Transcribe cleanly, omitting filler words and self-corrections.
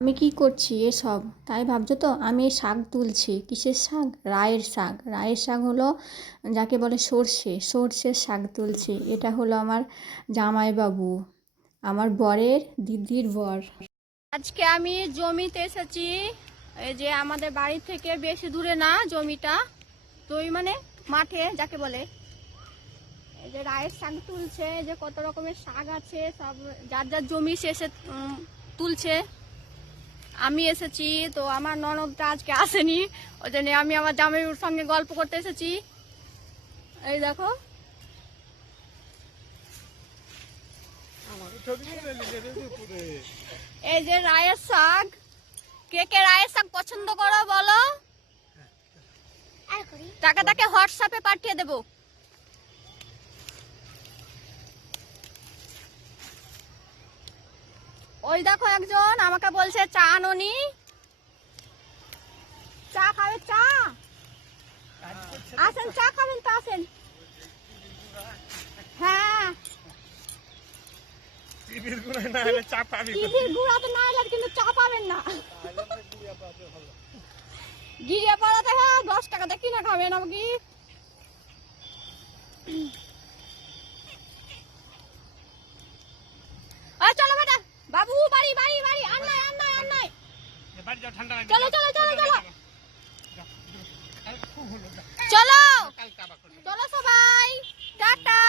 আমি কি করছি এসব তাই ভাবছো তো? আমি শাক তুলছি। কিসের শাক? রায়ের শাক। রায়ের শাক হলো যাকে বলে সর্ষে, সর্ষের শাক তুলছি। এটা হলো আমার জামাইবাবু, আমার বরের দিদির বর। আজকে আমি জমিতে এসেছি। এই যে আমাদের বাড়ি থেকে বেশি দূরে না জমিটা, জমি মানে মাঠে যাকে বলে। এই যে রায়ের শাক তুলছে, এই যে কত রকমের শাক আছে, সব যার যার জমি শেষে তুলছে। আমি এসেছি তো আমার ননদটা আজকে আসেনি, ওই জন্য আমি আমার জামাইবাবুর সঙ্গে গল্প করতে এসেছি। এই দেখো, এই যে রায়ের শাক। কে কে রায়ের শাক পছন্দ করো বলো, টাকাটাকে হোয়াটসঅ্যাপে পাঠিয়ে দেবো। ওই দেখো একজন আমাকে বলছে চা আনোনি, চা খাবে? চা আসেন, চা খাবেন তো আসেন। হ্যাঁ, টিভির গুঁড়া না হলে চা পাবেন, টিভির গুঁড়া তো না হলে কিন্তু চা পাবেন না। গিয়ে পাড়াতে, হ্যাঁ 10 টাকাতে কিনা খাবেন আমাকে। চলো বেটা, বাবু বাড়ি বাড়ি বাড়ি, আর নাই আর নাই আর নাই, চলো চলো চলো চলো চলো চলো সবাই, টাটা।